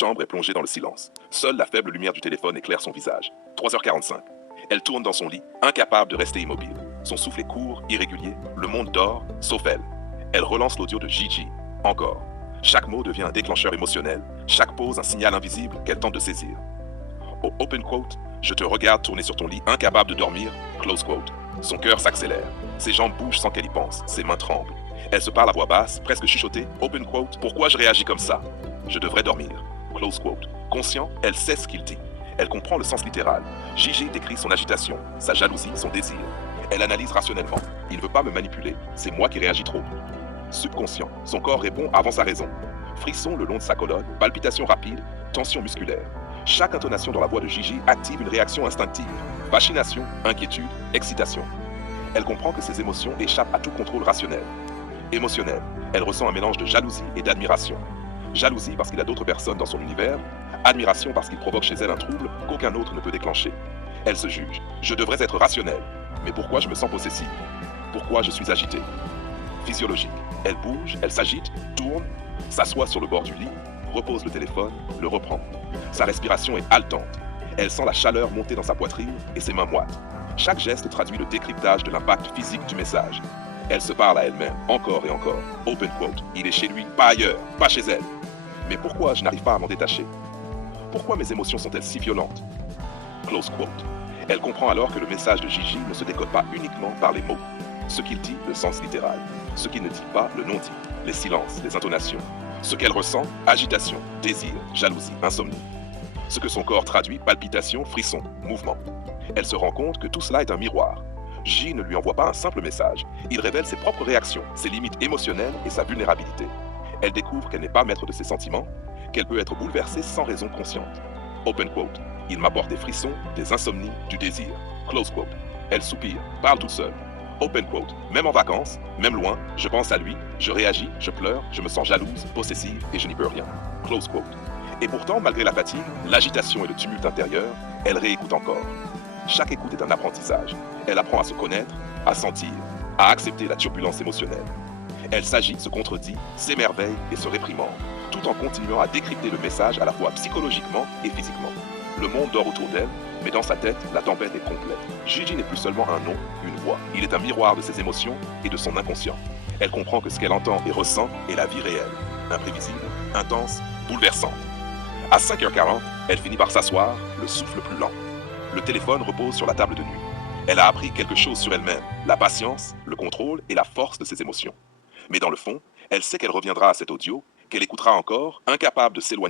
chambre est plongée dans le silence. Seule la faible lumière du téléphone éclaire son visage. 3h45. Elle tourne dans son lit, incapable de rester immobile. Son souffle est court, irrégulier. Le monde dort, sauf elle. Elle relance l'audio de Gigi. Encore. Chaque mot devient un déclencheur émotionnel. Chaque pause un signal invisible qu'elle tente de saisir. Au open quote, je te regarde tourner sur ton lit, incapable de dormir. Close quote. Son cœur s'accélère. Ses jambes bougent sans qu'elle y pense. Ses mains tremblent. Elle se parle à voix basse, presque chuchotée. Open quote. Pourquoi je réagis comme ça? Je devrais dormir. Close quote. Conscient, elle sait ce qu'il dit. Elle comprend le sens littéral. Gigi décrit son agitation, sa jalousie, son désir. Elle analyse rationnellement. Il ne veut pas me manipuler. C'est moi qui réagis trop. Subconscient. Son corps répond avant sa raison. Frisson le long de sa colonne, palpitations rapides, tension musculaire. Chaque intonation dans la voix de Gigi active une réaction instinctive. Fascination, inquiétude, excitation. Elle comprend que ses émotions échappent à tout contrôle rationnel. Émotionnelle, elle ressent un mélange de jalousie et d'admiration. Jalousie parce qu'il y a d'autres personnes dans son univers, admiration parce qu'il provoque chez elle un trouble qu'aucun autre ne peut déclencher. Elle se juge. Je devrais être rationnelle. Mais pourquoi je me sens possessive? Pourquoi je suis agitée? Physiologique. Elle bouge, elle s'agite, tourne, s'assoit sur le bord du lit, repose le téléphone, le reprend. Sa respiration est haletante. Elle sent la chaleur monter dans sa poitrine et ses mains moites. Chaque geste traduit le décryptage de l'impact physique du message. Elle se parle à elle-même, encore et encore. Open quote. Il est chez lui, pas ailleurs, pas chez elle. Mais pourquoi je n'arrive pas à m'en détacher? Pourquoi mes émotions sont-elles si violentes? Close quote. Elle comprend alors que le message de Gigi ne se décode pas uniquement par les mots. Ce qu'il dit, le sens littéral. Ce qu'il ne dit pas, le non-dit. Les silences, les intonations. Ce qu'elle ressent, agitation, désir, jalousie, insomnie. Ce que son corps traduit, palpitations, frissons, mouvements. Elle se rend compte que tout cela est un miroir. Gigi ne lui envoie pas un simple message. Il révèle ses propres réactions, ses limites émotionnelles et sa vulnérabilité. Elle découvre qu'elle n'est pas maître de ses sentiments, qu'elle peut être bouleversée sans raison consciente. Open quote. Il m'apporte des frissons, des insomnies, du désir. Close quote. Elle soupire, parle toute seule. Open quote. Même en vacances, même loin, je pense à lui, je réagis, je pleure, je me sens jalouse, possessive et je n'y peux rien. Close quote. Et pourtant, malgré la fatigue, l'agitation et le tumulte intérieur, elle réécoute encore. Chaque écoute est un apprentissage. Elle apprend à se connaître, à sentir, à accepter la turbulence émotionnelle. Elle s'agite, se contredit, s'émerveille et se réprimande, tout en continuant à décrypter le message à la fois psychologiquement et physiquement. Le monde dort autour d'elle, mais dans sa tête, la tempête est complète. Gigi n'est plus seulement un nom, une voix. Il est un miroir de ses émotions et de son inconscient. Elle comprend que ce qu'elle entend et ressent est la vie réelle, imprévisible, intense, bouleversante. À 5h40, elle finit par s'asseoir, le souffle plus lent. Le téléphone repose sur la table de nuit. Elle a appris quelque chose sur elle-même, la patience, le contrôle et la force de ses émotions. Mais dans le fond, elle sait qu'elle reviendra à cet audio, qu'elle écoutera encore, incapable de s'éloigner.